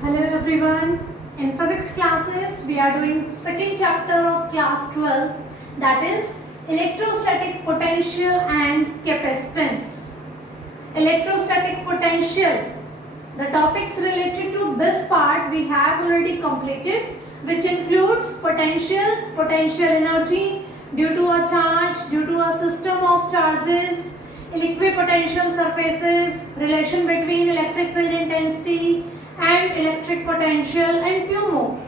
Hello everyone. In physics classes, we are doing second chapter of class 12, that is electrostatic potential and capacitance. Electrostatic potential. The topics related to this part we have already completed, which includes potential energy due to a charge, due to a system of charges, equipotential surfaces, relation between electric field intensity and electric potential, and few more.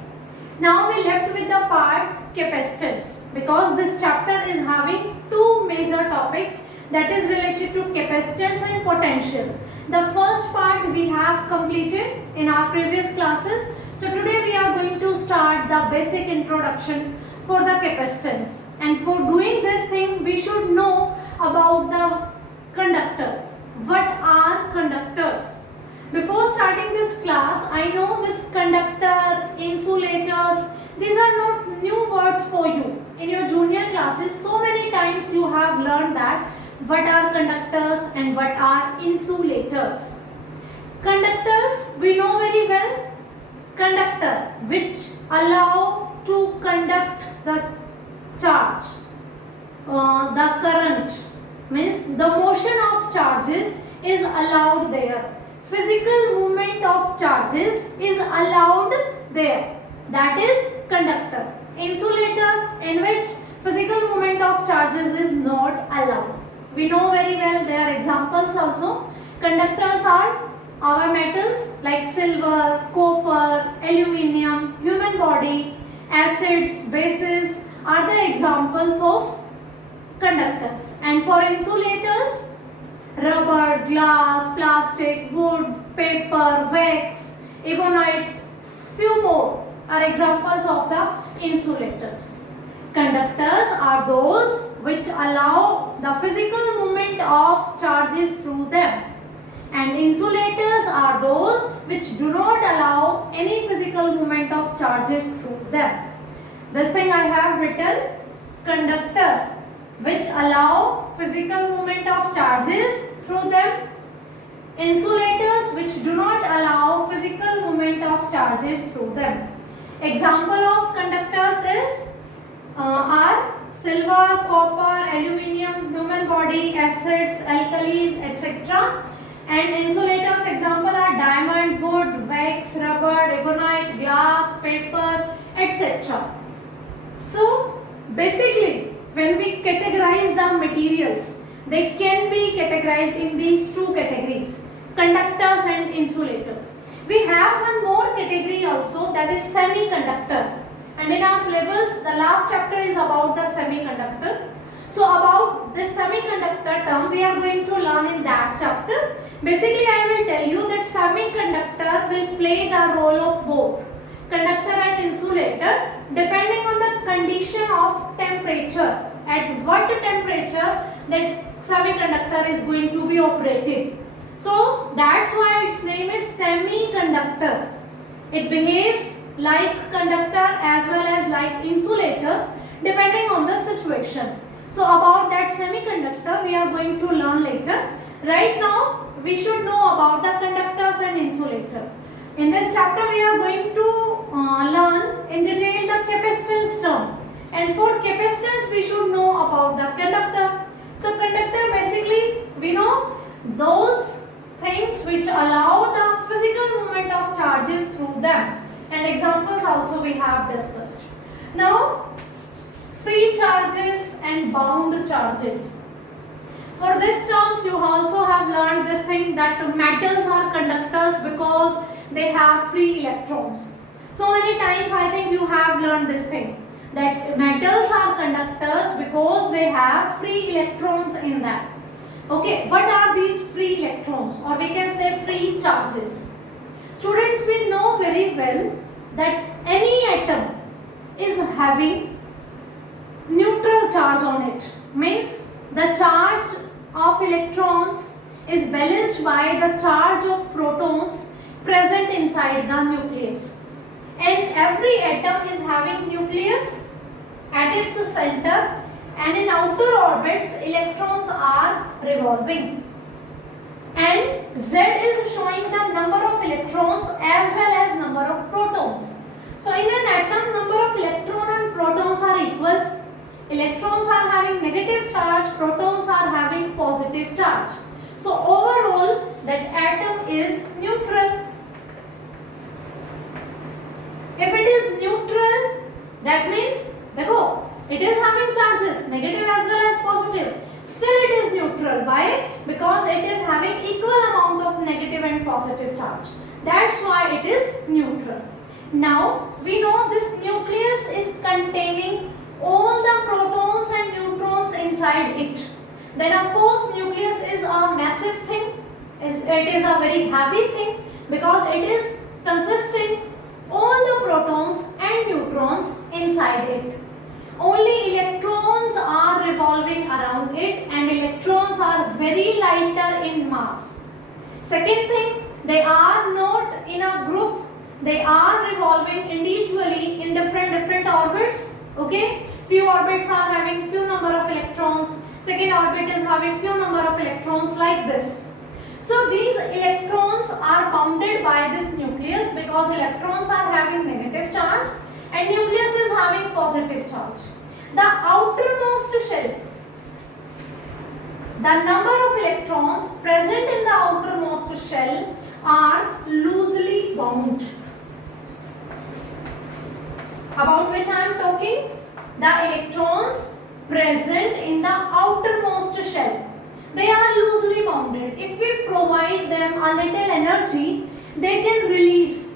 Now we left with the part capacitance, because this chapter is having two major topics, that is related to capacitance and potential. The first part we have completed in our previous classes. So today we are going to start the basic introduction for the capacitance. And for doing this thing, we should know about the conductor. What are conductors? Before starting this class, I know this conductor, insulators, these are not new words for you. In your junior classes, so many times you have learned that what are conductors and what are insulators. Conductors, we know very well. Conductor, which allow to conduct the charge, the current, means the motion of charges is allowed there. Physical movement of charges is allowed there. That is conductor. Insulator, in which physical movement of charges is not allowed. We know very well, there are examples also. Conductors are our metals like silver, copper, aluminium, human body, acids, bases are the examples of conductors. And for insulators, rubber, glass, plastic, wood, paper, wax, ebonite, few more are examples of the insulators. Conductors are those which allow the physical movement of charges through them, and insulators are those which do not allow any physical movement of charges through them. This thing I have written, conductor, which allow physical movement of charges through them. Insulators, which do not allow physical movement of charges through them. Example of conductors is are silver, copper, aluminium, human body, acids, alkalis, etc. And insulators example are diamond, wood, wax, rubber, ebonite, glass, paper, etc. So basically, when we categorize the materials, they can be categorized in these two categories, conductors and insulators. We have one more category also, that is semiconductor. And in our syllabus, the last chapter is about the semiconductor. So about this semiconductor term, we are going to learn in that chapter. Basically, I will tell you that semiconductor will play the role of both conductor and insulator depending on the condition of temperature. At what temperature that semiconductor is going to be operated. So that's why its name is semiconductor. It behaves like conductor as well as like insulator depending on the situation. So about that semiconductor we are going to learn later. Right now we should know about the conductors and insulator. In this chapter we are going to learn in detail the capacitance term. And for capacitance we should know about the conductor. So conductor basically we know those things which allow the physical movement of charges through them. And examples also we have discussed. Now free charges and bound charges. For these terms you also have learned this thing that metals are conductors because they have free electrons. So many times I think you have learned this thing, that metals are conductors because they have free electrons in them. Okay, what are these free electrons, or we can say free charges? Students, we know very well that any atom is having neutral charge on it. Means the charge of electrons is balanced by the charge of protons present inside the nucleus. And every atom is having nucleus at its center, and in outer orbits electrons are revolving. And Z is showing the number of electrons as well as number of protons. So in an atom, number of electrons and protons are equal. Electrons are having negative charge, protons are having positive charge. So overall, that atom is neutral. If it is neutral, that means, देखो, it is having charges, negative as well as positive. Still it is neutral. Why? Because it is having equal amount of negative and positive charge. That's why it is neutral. Now, we know this nucleus is containing all the protons and neutrons inside it. Then of course, nucleus is a massive thing. It is a very heavy thing because it is consisting all the protons and neutrons inside it. Only electrons are revolving around it, and electrons are very lighter in mass. Second thing, they are not in a group. They are revolving individually in different orbits. Okay, few orbits are having few number of electrons. Second orbit is having few number of electrons like this. So these electrons are bounded by this nucleus because electrons are having negative charge and nucleus is having positive charge. The outermost shell, the number of electrons present in the outermost shell are loosely bound. About which I am talking? The electrons present in the outermost shell. They are loosely bounded. If we provide them a little energy, they can release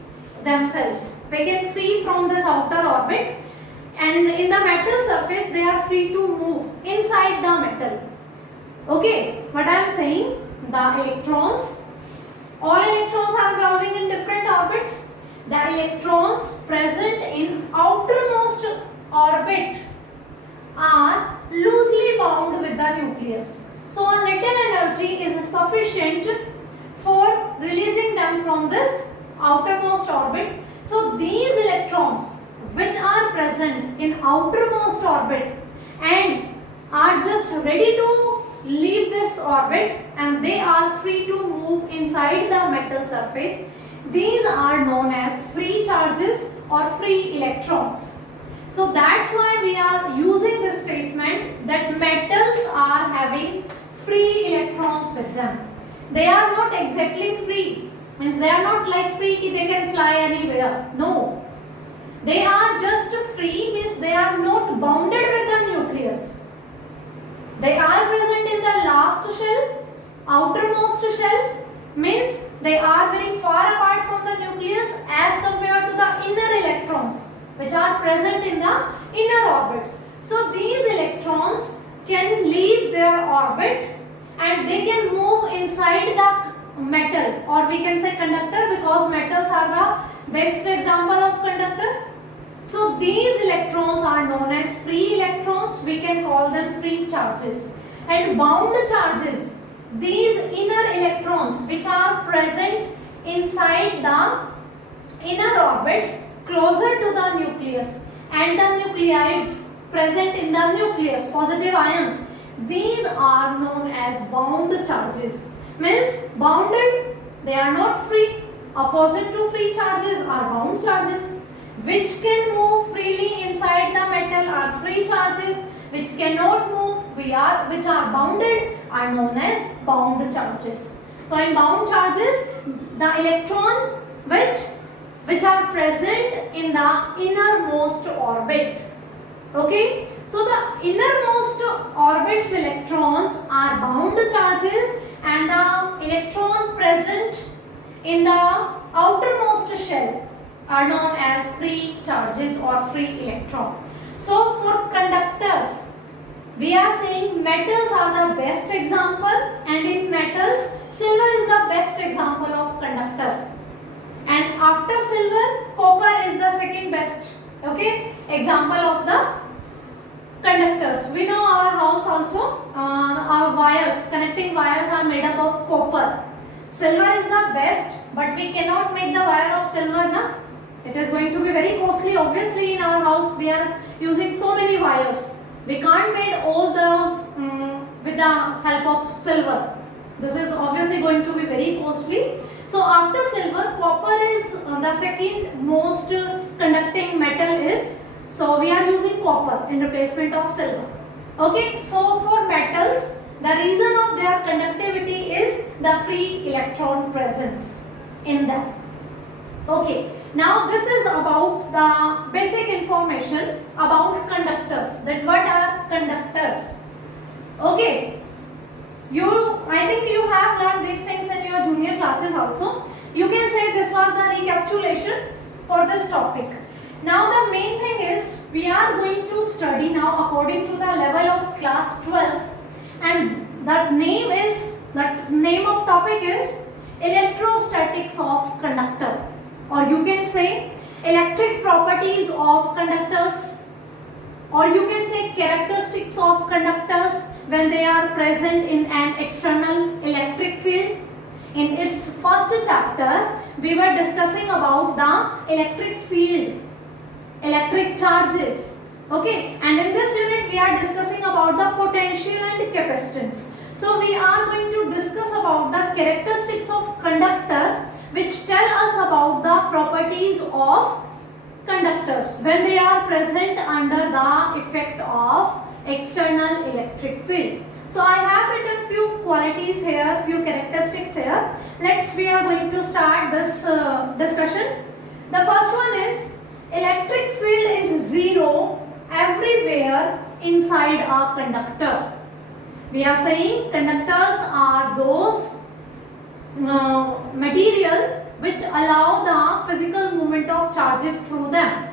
themselves. They can free from this outer orbit, and in the metal surface they are free to move inside the metal. Okay, what I am saying, the electrons, all electrons are revolving in different orbits. The electrons present in outermost orbit are loosely bound with the nucleus. So a little energy is sufficient for releasing them from this outermost orbit. So these electrons which are present in outermost orbit and are just ready to leave this orbit and they are free to move inside the metal surface, these are known as free charges or free electrons. So that's why we are using this statement that metals are having free electrons with them. They are not exactly free. Means they are not like free कि they can fly anywhere. No. They are just free means they are not bounded with the nucleus. They are present in the last shell, outermost shell, means they are very far apart from the nucleus as compared to the inner electrons which are present in the inner orbits. So these electrons can leave their orbit and they can move inside the metal, or we can say conductor because metals are the best example of conductor. So these electrons are known as free electrons. We can call them free charges. And bound charges, these inner electrons which are present inside the inner orbits closer to the nucleus and the nuclides present in the nucleus, positive ions, these are known as bound charges. Means bounded, they are not free. Opposite to free charges are bound charges. Which can move freely inside the metal are free charges. Which cannot move, which are bounded, are known as bound charges. So in bound charges, the electron which are present in the innermost orbit. Okay, so the innermost orbit's electrons are bound charges and the electron present in the outermost shell are known as free charges or free electron. So for conductors, we are saying metals are the best example, and in metals, silver is the best example of conductor. And after silver, copper is the second best, okay, example of the conductors. We know our house also, our wires, connecting wires are made up of copper. Silver is the best, but we cannot make the wire of silver now. It is going to be very costly. Obviously in our house we are using so many wires. We can't make all those with the help of silver. This is obviously going to be very costly. So after silver, copper is the second most conducting metal is. So we are using copper in replacement of silver. Okay, so for metals, the reason of their conductivity is the free electron presence in them. Okay, now this is about the basic information about conductors. That what are conductors? Okay, I think you have learned these things in your junior classes also. You can say this was the recapitulation for this topic. Now the main thing is we are going to study now according to the level of class 12, and the name of topic is electrostatics of conductor, or you can say electric properties of conductors, or you can say characteristics of conductors when they are present in an external electric field. In its first chapter, we were discussing about the electric field, electric charges. Okay, and in this unit we are discussing about the potential and capacitance. So we are going to discuss about the characteristics of conductor, which tell us about the properties of conductors when they are present under the effect of external electric field. So I have written few qualities here, few characteristics here. We are going to start this discussion. The first one is electric field is zero everywhere inside a conductor. We are saying conductors are those material which allow the physical movement of charges through them.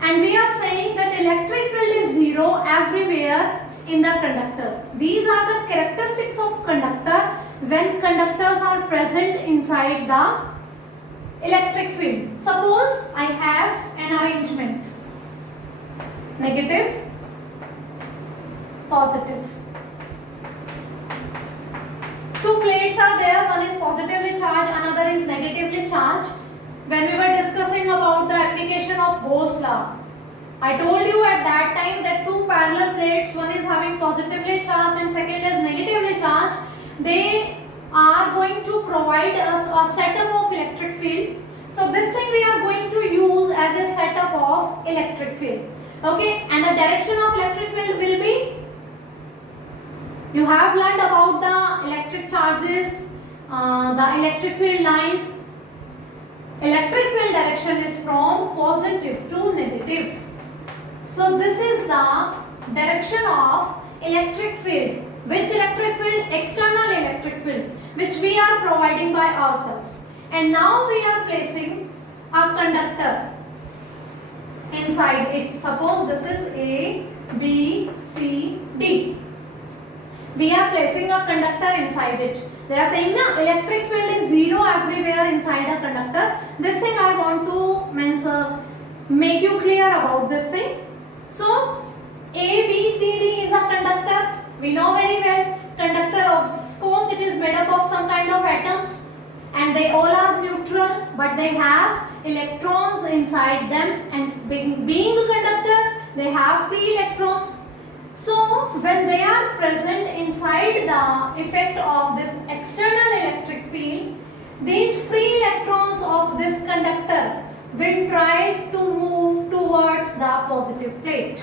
And we are saying that electric field is zero everywhere in the conductor. These are the characteristics of conductor when conductors are present inside the electric field. Suppose I have an arrangement, negative, positive. Two plates are there, one is positively charged, another is negatively charged. When we were discussing about the application of Gauss law, I told you at that time that two parallel plates, one is having positively charged and second is negatively charged, they are going to provide us a setup of electric field. So this thing we are going to use as a setup of electric field. Okay, and the direction of electric field will be, you have learned about the electric charges, the electric field lines. Electric field direction is from positive to negative. So this is the direction of electric field. Which electric field? External electric field, which we are providing by ourselves. And now we are placing a conductor inside it. Suppose this is A, B, C, D. We are placing a conductor inside it. They are saying na electric field is zero everywhere inside a conductor. This thing I want to make you clear about this thing. So A, B, C, D is a conductor. We know very well. Conductor, of course, it is made up of some kind of atoms, and they all are neutral, but they have electrons inside them, and being a conductor, they have free electrons. So when they are present inside the effect of this external electric field, these free electrons of this conductor will try to move towards the positive plate.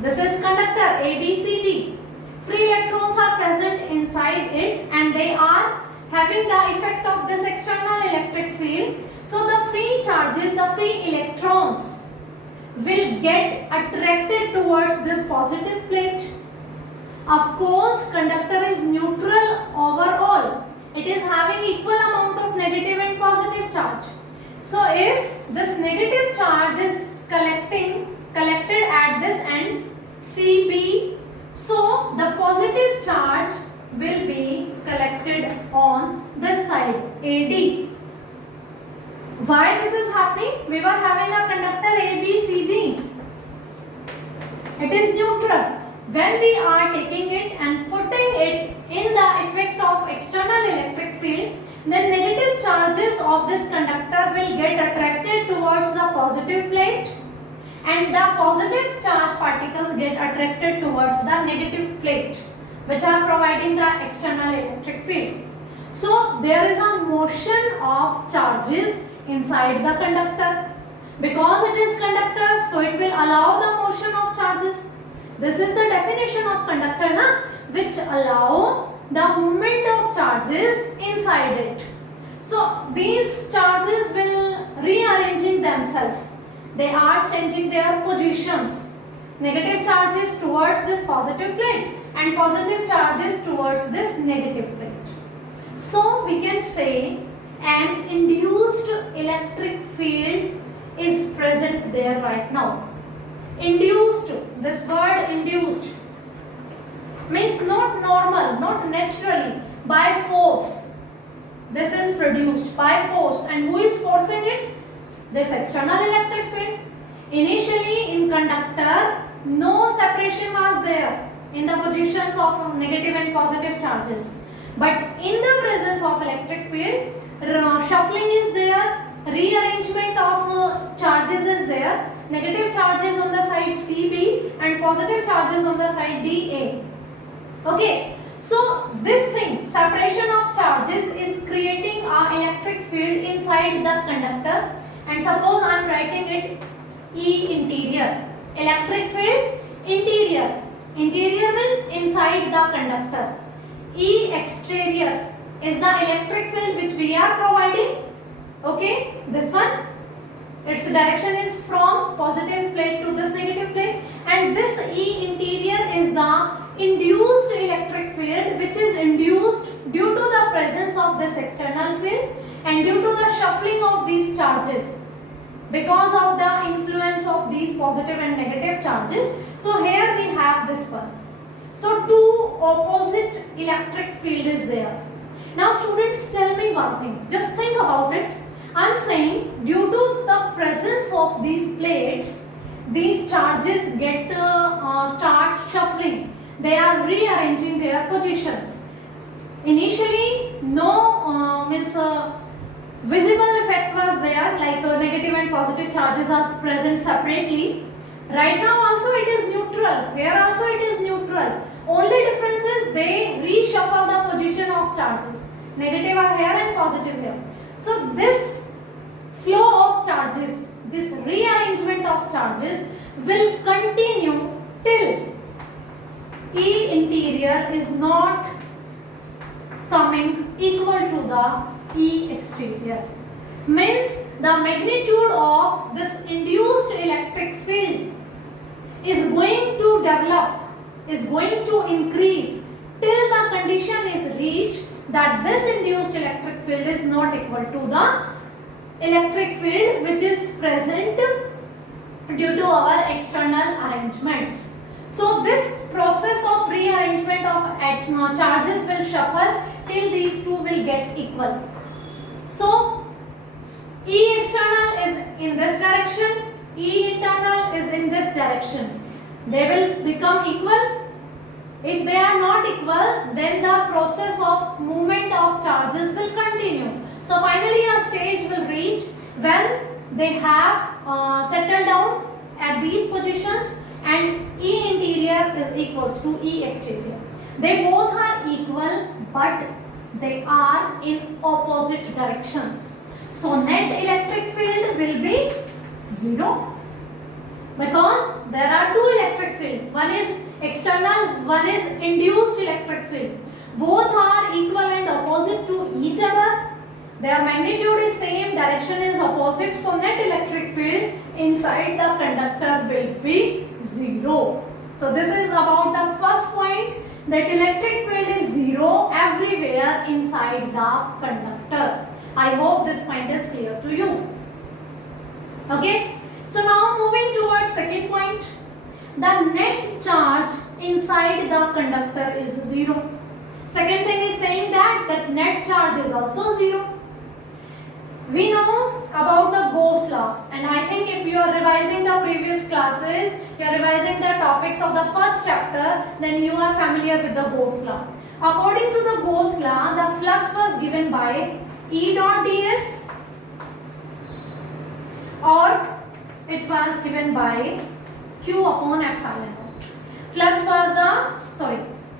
This is conductor ABCD. Free electrons are present inside it and they are having the effect of this external electric field. So the free charges, the free electrons will get attracted towards this positive plate. Of course, conductor is neutral overall. It is having equal amount of negative and positive charge. So if this negative charge is collected at this end, CB, so the positive charge will be collected on this side, AD. Why this is happening? We were having a conductor ABCD. It is neutral. When we are taking it and putting it in the effect of external electric field, then negative charges of this conductor will get attracted towards the positive plate and the positive charge particles get attracted towards the negative plate. which are providing the external electric field. So there is a motion of charges inside the conductor. Because it is conductor, so it will allow the motion of charges. This is the definition of conductor, na? Which allow the movement of charges inside it. So these charges will rearranging themselves. They are changing their positions. Negative charges towards this positive plate and positive charges towards this negative plate. So we can say an induced electric field is present there right now. Induced, this word induced means not normal, not naturally, by force. This is produced by force, and who is forcing it? This external electric field. Initially in conductor, no separation was there in the positions of negative and positive charges. But in the presence of electric field, shuffling is there, rearrangement of charges is there, negative charges on the side CB and positive charges on the side DA. Okay, so this thing, separation of charges, is creating an electric field inside the conductor, and suppose I am writing it E interior, electric field interior. Interior means inside the conductor. E exterior is the electric field which we are providing. Okay, this one, its direction is from positive plate to this negative plate, and this E interior is the induced electric field which is induced due to the presence of this external field and due to the shuffling of these charges because of the influence of these positive and negative charges. So here we have this one. So two opposite electric field is there. Now students, tell me one thing, just think about it. I am saying due to the presence of these plates, these charges get start shuffling. They are rearranging their positions. Initially no visible effect was there, like negative and positive charges are present separately. Right now also it is neutral. Here also it is neutral. Only difference is they reshuffle the position of charges. Negative are here and positive here. So this flow of charges, this rearrangement of charges will continue till E interior is not coming equal to the E exterior. Means the magnitude of this induced electric field is going to develop, is going to increase till the condition is reached that this induced electric field is not equal to the electric field which is present due to our external arrangements. So this process of rearrangement of charges will shuffle till these two will get equal. So E external is in this direction, E internal is in this direction. They will become equal. If they are not equal, then the process of movement of charges will continue. So finally a stage will reach when they have settled down at these positions and E interior is equals to E exterior. They both are equal, but they are in opposite directions. So net electric field will be 0 because there are two electric field. One is external, one is induced electric field. Both are equal and opposite to each other. Their magnitude is same, direction is opposite. So net electric field inside the conductor will be 0. So this is about the first point, that electric field is 0 everywhere inside the conductor. I hope this point is clear to you. Okay. So now moving towards second point. The net charge inside the conductor is 0. Second thing is saying that net charge is also 0. We know about the Gauss law, and I think if you are revising the previous classes, you are revising the topics of the first chapter, then you are familiar with the Gauss law. According to the Gauss law, the flux was given by E dot ds, or it was given by Q upon epsilon naught.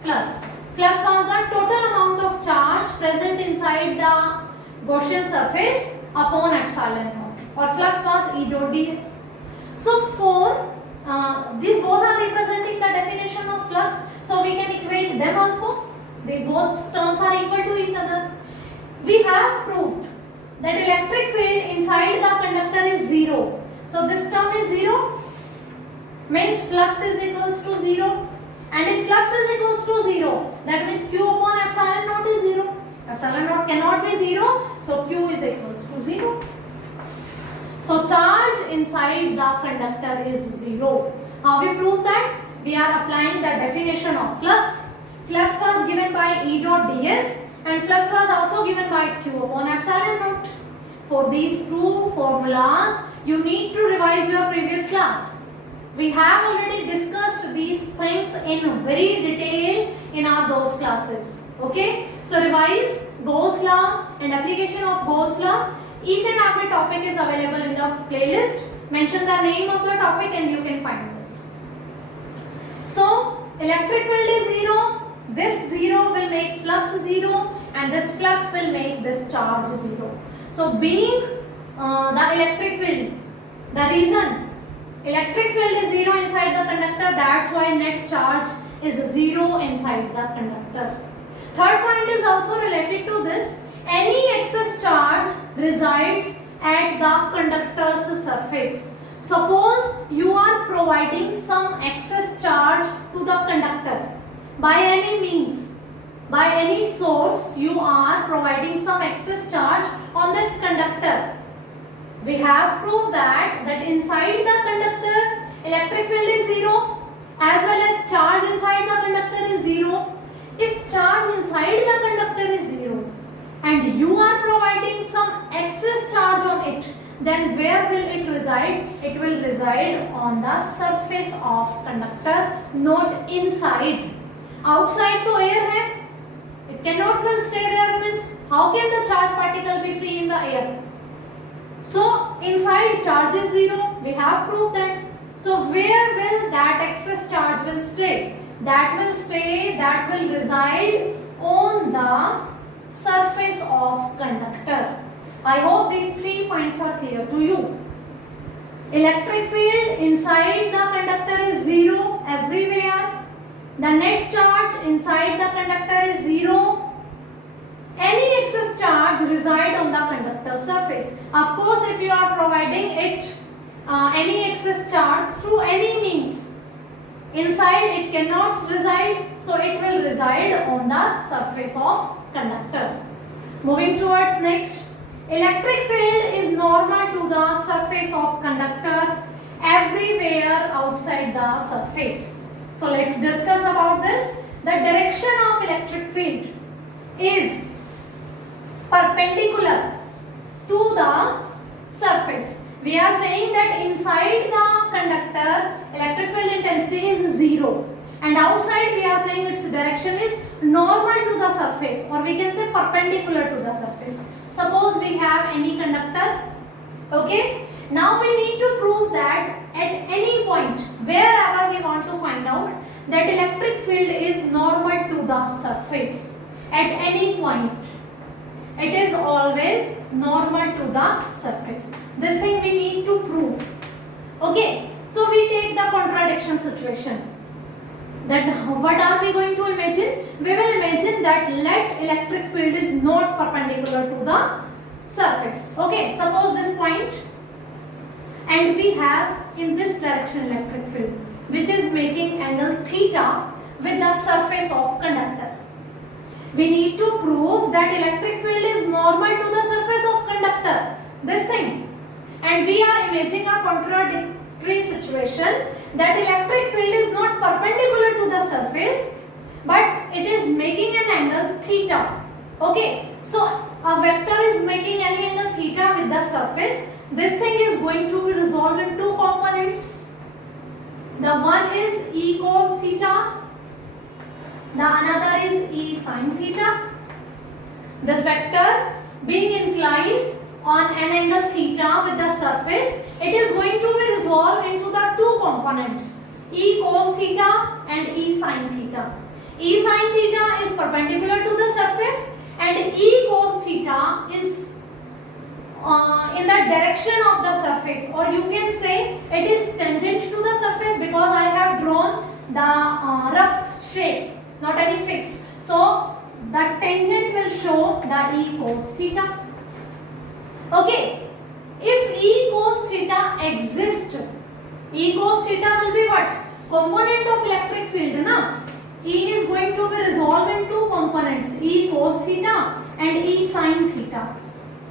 Flux Flux was the total amount of charge present inside the Gaussian surface upon epsilon naught, or flux was E dot ds. So for these both are representing the definition of flux, so we can equate them also. These both terms are equal to each other. We have proved that electric field inside the conductor is 0. So this term is 0, means flux is equals to 0. And if flux is equals to 0, that means Q upon epsilon naught is 0. Epsilon naught cannot be 0, so Q is equals to 0. So charge inside the conductor is 0. How we prove that? We are applying the definition of flux. Flux was given by E dot ds and flux was also given by Q upon epsilon naught. For these two formulas, you need to revise your previous class. We have already discussed these things in very detail in those classes. Okay? So revise Gauss law and application of Gauss law. Each and every topic is available in the playlist. Mention the name of the topic and you can find this. So electric field is 0. This 0 will make flux 0 and this flux will make this charge 0. So being the electric field, the reason electric field is 0 inside the conductor, that's why net charge is 0 inside the conductor. Third point is also related to this. Any excess charge resides at the conductor's surface. Suppose you are providing some excess charge to the conductor. By any means, by any source, you are providing some excess charge on this conductor. We have proved that inside the conductor, electric field is 0 as well as charge inside the conductor is 0. If charge inside the conductor is 0 and you are providing some excess charge on it, then where will it reside? It will reside on the surface of conductor, not inside. Outside to air hai, it cannot will stay there, means how can the charge particle be free in the air? So inside charge is 0, we have proved that. So where will that excess charge will stay? That will reside on the surface of conductor. I hope these 3 points are clear to you. Electric field inside the conductor is 0 everywhere. The net charge inside the conductor is 0. Any excess charge reside on the conductor surface. Of course, if you are providing it any excess charge through any means, inside it cannot reside, so it will reside on the surface of conductor. Moving towards next, electric field is normal to the surface of conductor everywhere outside the surface. So let's discuss about this. The direction of electric field is perpendicular to the surface. We are saying that inside the conductor electric field intensity is 0 and outside we are saying its direction is normal to the surface, or we can say perpendicular to the surface. Suppose we have any conductor, okay? Now we need to prove that at any point, wherever we want to find out, that electric field is normal to the surface. At any point, it is always normal to the surface. This thing we need to prove. Okay, so we take the contradiction situation. That what are we going to imagine? We will imagine that let electric field is not perpendicular to the surface. Okay, suppose this point, and we have in this direction electric field which is making angle theta with the surface of conductor. We need to prove that electric field is normal to the surface of conductor, this thing, and we are imagining a contradictory situation that electric field is not perpendicular to the surface but it is making an angle theta. Okay, so a vector is making an angle theta with the surface. This thing is going to be resolved in two components. The one is E cos theta, the another is E sin theta. This vector being inclined on an angle theta with the surface, it is going to be resolved into the two components, E cos theta and E sin theta. E sin theta is perpendicular to the surface and E cos theta is in the direction of the surface, or you can say it is tangent to the surface because I have drawn the rough shape, not any fixed. So the tangent will show the E cos theta. Okay, if E cos theta exists, E cos theta will be what? Component of electric field, na? E is going to be resolved in two components, E cos theta and E sin theta.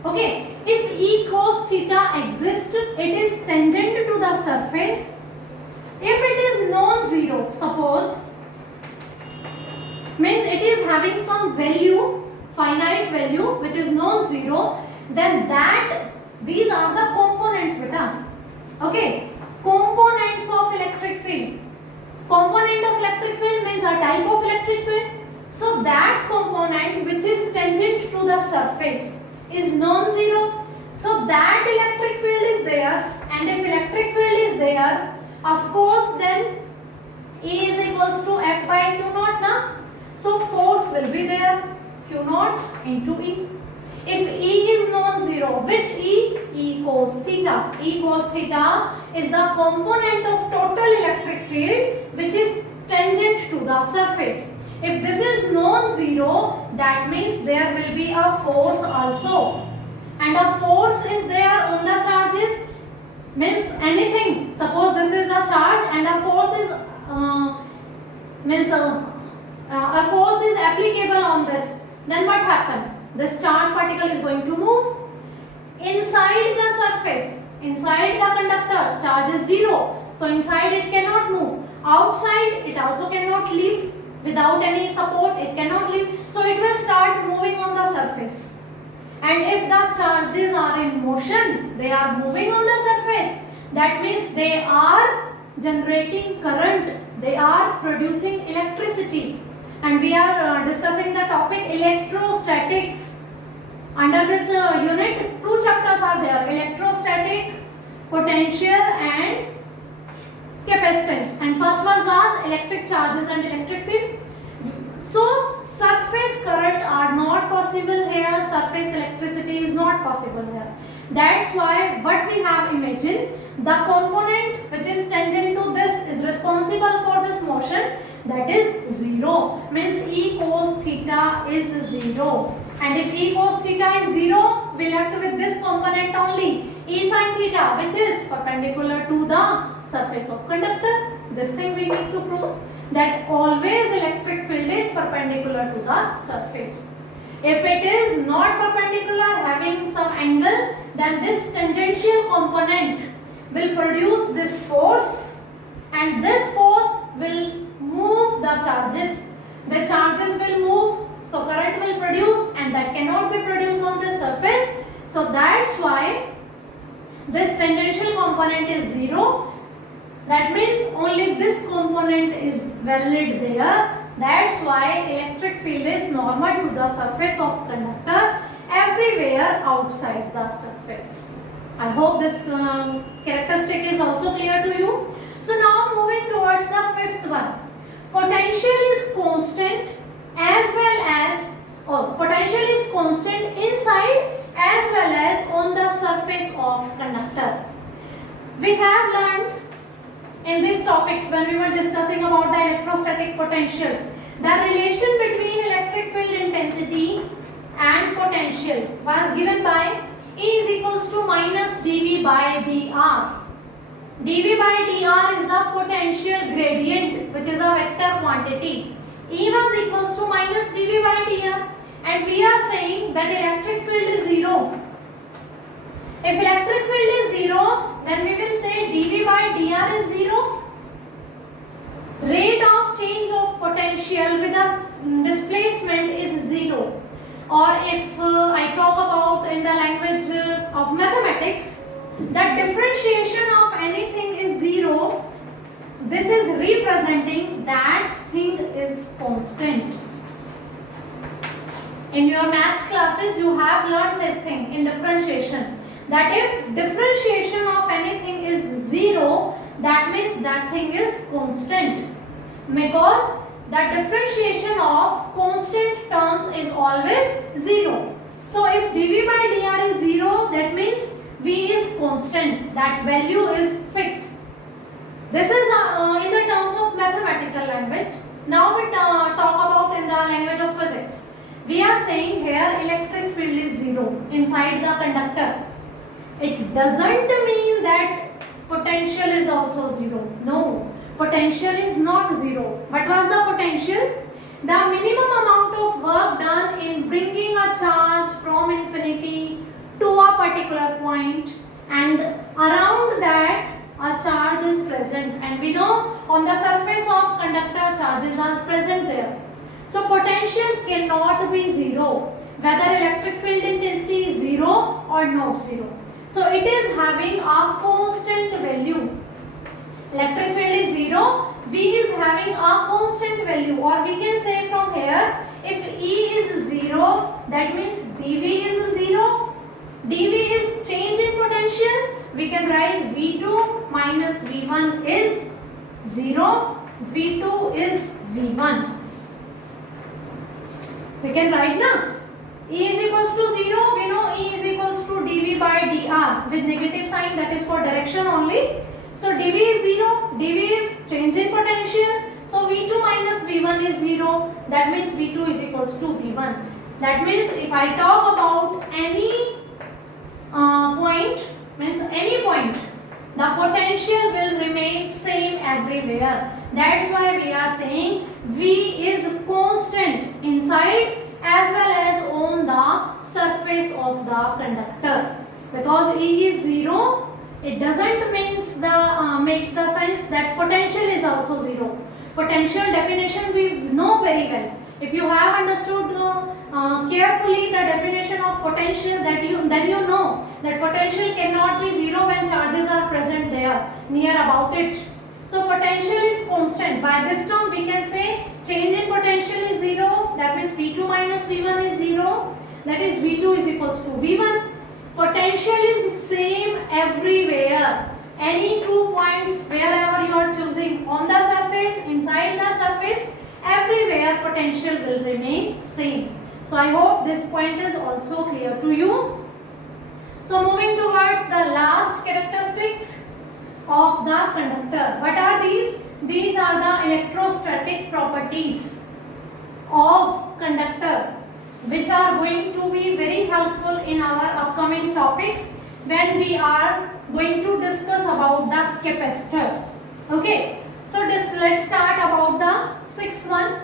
Okay, if E cos theta exists, it is tangent to the surface. If it is non-zero, suppose, means it is having some value, finite value which is non-zero, then that, these are the components, beta. Okay, components of electric field. Component of electric field means a type of electric field. So that component which is tangent to the surface is non-zero. So that electric field is there, and if electric field is there, of course then E is equals to F by Q naught, na? So force will be there, Q naught into E. If E is non-zero, which E? E cos theta. E cos theta is the component of total electric field which is tangent to the surface. If this is non-zero, that means there will be a force also. And a force is there on the charges, means anything. Suppose this is a charge and a force is a force is applicable on this. Then what happens? This charge particle is going to move inside the surface, inside the conductor. Charge is zero, so inside it cannot move. Outside it also cannot leave. Without any support it cannot leave, so it will start moving on the surface. And if the charges are in motion, they are moving on the surface, that means they are generating current, they are producing electricity. And we are discussing the topic electrostatics. Under this unit, two chapters are there: electrostatic, potential and capacitance. And first was electric charges and electric field. So surface current are not possible here, surface electricity is not possible here. That's why what we have imagined, the component which is tangent to this is responsible for this motion, that is 0. Means E cos theta is 0. And if E cos theta is 0, we left with this component only, E sin theta, which is perpendicular to the surface of conductor. This thing we need to prove, that always electric field is perpendicular to the surface. If it is not perpendicular, having some angle, then this tangential component will produce this force, and this force will move the charges. The charges will move, so current will produce, and that cannot be produced on this surface. So that's why this tangential component is 0. That means only this component is valid there. That's why electric field is normal to the surface of conductor everywhere outside the surface. I hope this characteristic is also clear to you. So now moving towards the fifth one. Potential is constant as well as, potential is constant inside as well as on the surface of conductor. We have learned in these topics when we were discussing about the electrostatic potential, the relation between electric field intensity and potential was given by E is equals to minus dV by dr. dV by dr is the potential gradient, which is a vector quantity. E was equals to minus dV by dr, and we are saying that electric field is 0. If electric field is 0, then we will say dV by dr is 0. Rate of change of potential with a displacement is 0. Or if I talk about in the language of mathematics, that differentiation of anything is 0. This is representing that thing is constant. In your maths classes, you have learned this thing in differentiation, that if differentiation of anything is 0, that means that thing is constant, because the differentiation of constant terms is always 0. So if dV by dr is 0, that means V is constant, that value is fixed. This is in the terms of mathematical language. Now we talk about in the language of physics. We are saying here electric field is 0 inside the conductor. It doesn't mean that potential is also 0. No, potential is not 0. What was the potential? The minimum amount of work done in bringing a charge from infinity to a particular point, and around that a charge is present, and we know on the surface of conductor charges are present there. So potential cannot be 0 whether electric field intensity is 0 or not 0. So it is having a constant value. Electric field is 0, V is having a constant value, or we can say from here, if E is 0, that means dV is 0. dV is change in potential. We can write V2 minus V1 is 0. V2 is V1. We can write now. E is equals to 0. We know E is equals to dV by dr with negative sign, that is for direction only. So dV is 0. dV is change in potential. So V2 minus V1 is 0. That means V2 is equals to V1. That means if I talk about any point, means any point, the potential will remain same everywhere. That's why we are saying V is constant inside as well as on the surface of the conductor. Because E is 0, it doesn't means the makes the sense that potential is also 0. Potential definition we know very well. If you have understood carefully the definition of potential, then you know that potential cannot be 0 when charges are present there near about it. So potential is constant. By this term we can say change in potential is 0. That means V2 minus V1 is 0. That is V2 is equals to V1. Potential is same everywhere. Any 2 points wherever you are choosing, on the surface, inside the surface, everywhere potential will remain same. So I hope this point is also clear to you. So moving towards the last characteristics of the conductor. What are these? These are the electrostatic properties of conductor, which are going to be very helpful in our upcoming topics when we are going to discuss about the capacitors. Okay, so let's start about the sixth one.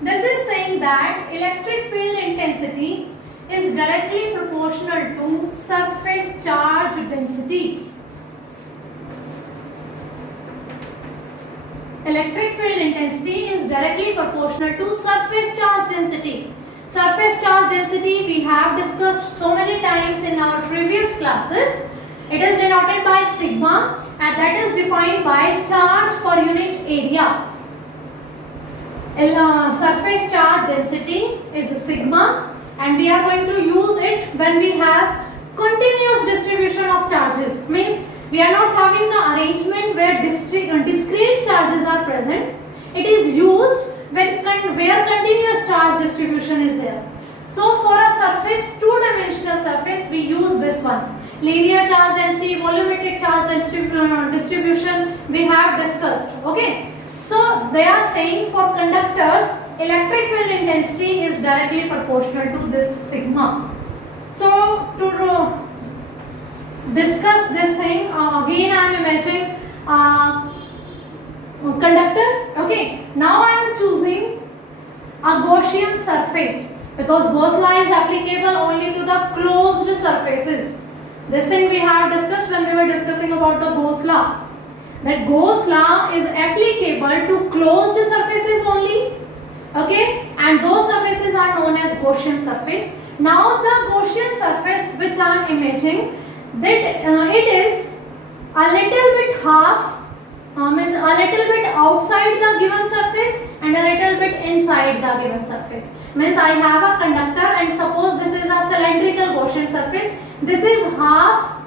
This is saying that electric field intensity is directly proportional to surface charge density. Electric field intensity is directly proportional to surface charge density. Surface charge density we have discussed so many times in our previous classes. It is denoted by sigma, and that is defined by charge per unit area. Surface charge density is sigma, and we are going to use it when we have continuous distribution of charges. Means we are not having the arrangement where discrete charges are present. It is used where continuous charge distribution is there. So for a surface, two-dimensional surface, we use this one. Linear charge density, volumetric charge distribution we have discussed. Okay. So they are saying for conductors, electric field intensity is directly proportional to this sigma. So to discuss this thing, again I am imagining conductor. Okay, now I am choosing a Gaussian surface because Gauss law is applicable only to the closed surfaces. This thing we have discussed when we were discussing about the Gauss law. That Gauss law is applicable to closed surfaces only. Okay, and those surfaces are known as Gaussian surface. Now the Gaussian surface which I am imagining, that it is a little bit means a little bit outside the given surface and a little bit inside the given surface. Means I have a conductor and suppose this is a cylindrical Gaussian surface. This is half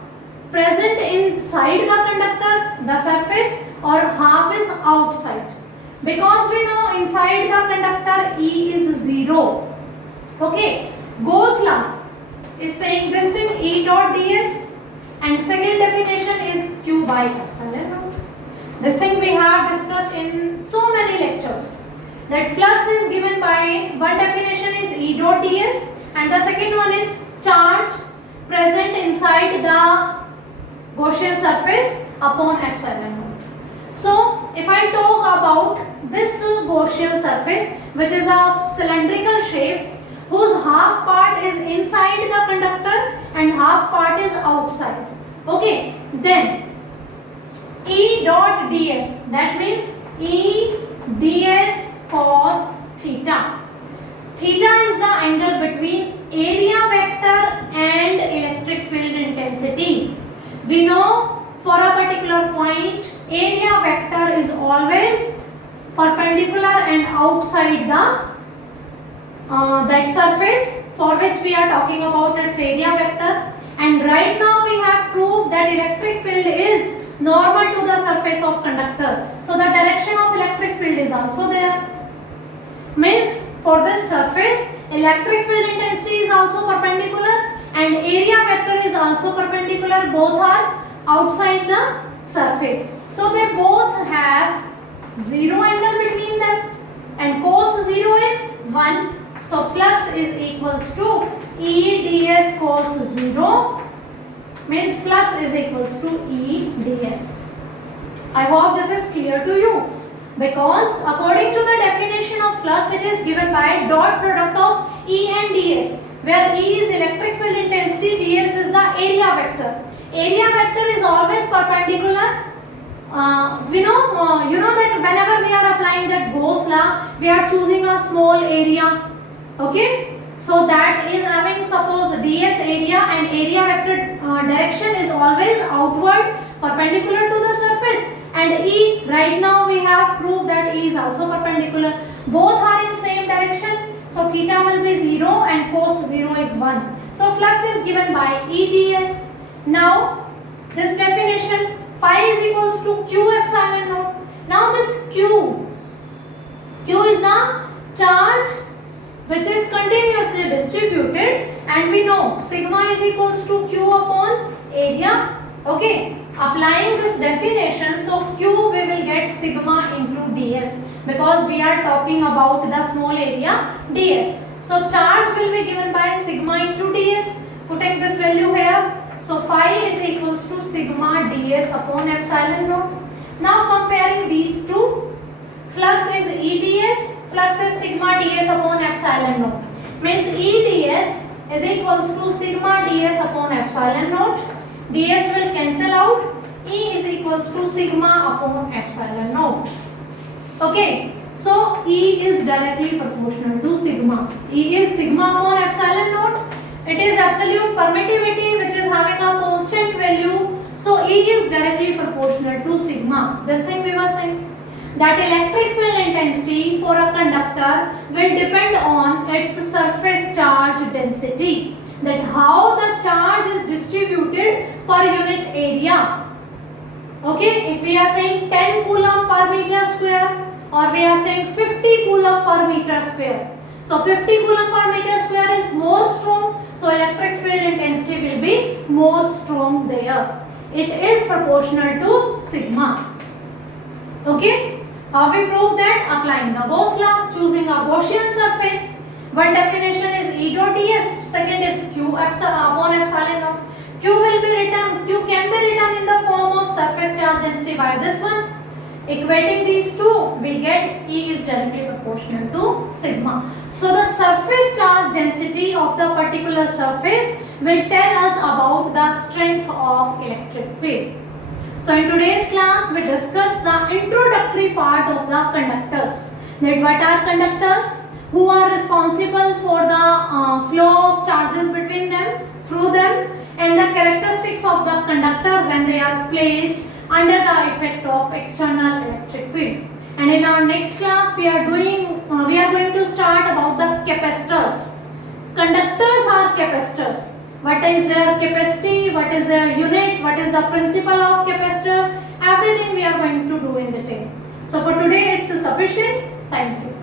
present inside the conductor, the surface, or half is outside. Because we know inside the conductor E is 0. Okay, Gauss law is saying this thing E dot ds, and second definition is Q by epsilon naught. This thing we have discussed in so many lectures, that flux is given by, one definition is E dot ds and the second one is charge present inside the Gaussian surface upon epsilon naught. So if I talk about this Gaussian surface, which is of cylindrical shape, whose half part is inside the conductor and half part is outside. Okay, then E dot ds, that means E ds cos theta. Theta is the angle between area vector and electric field intensity. We know for a particular point, area vector is always perpendicular and outside the that surface for which we are talking about, its area vector. And right now we have proved that electric field is normal to the surface of conductor. So the direction of electric field is also there. Means for this surface, electric field intensity is also perpendicular and area vector is also perpendicular. Both are outside the surface. So they both have 0 angle between them, and cos 0 is 1. So flux is equals to E ds cos 0, means flux is equals to E ds. I hope this is clear to you, because according to the definition of flux, it is given by dot product of E and ds, where E is electric field intensity, ds is the area vector. Area vector is always perpendicular. You know that whenever we are applying that Gauss law, we are choosing a small area. Okay, so that is having, suppose ds area, and area vector direction is always outward perpendicular to the surface, and E, right now we have proved that E is also perpendicular. Both are in same direction, so theta will be 0 and cos 0 is 1. So flux is given by E ds. Now this definition, phi is equals to Q epsilon naught. Now this Q is the charge which is continuously distributed, and we know sigma is equals to Q upon area. Okay, applying this definition, so Q we will get sigma into ds, because we are talking about the small area ds. So charge will be given by sigma into ds. Putting this value here, so phi is equals to sigma ds upon epsilon naught. Now comparing these two, flux is E ds, flux is sigma ds upon epsilon naught. Means E ds is equals to sigma ds upon epsilon naught. ds will cancel out. E is equals to sigma upon epsilon naught. Okay, so E is directly proportional to sigma. E is sigma upon epsilon naught. It is absolute permittivity which is having a constant value. So E is directly proportional to sigma. This thing we were saying, that electric field intensity for a conductor will depend on its surface charge density, that how the charge is distributed per unit area. Okay, if we are saying 10 coulomb per meter square, or we are saying 50 coulomb per meter square, so 50 coulomb per meter square is more strong, so electric field intensity will be more strong there. It is proportional to sigma. Okay, we prove that applying the Gauss law, choosing a Gaussian surface. One definition is E dot ds, second is Q upon epsilon naught. Q will be written, Q can be written in the form of surface charge density by this one. Equating these two, we get E is directly proportional to sigma. So the surface charge density of the particular surface will tell us about the strength of electric field. So in today's class, we discussed the introductory part of the conductors. That what are conductors, who are responsible for the flow of charges between them, through them, and the characteristics of the conductor when they are placed under the effect of external electric field. And in our next class, we are going to start about the capacitors. Conductors are capacitors. What is their capacity, what is their unit, what is the principle of capacitor, everything we are going to do in detail. So for today it's sufficient. Thank you.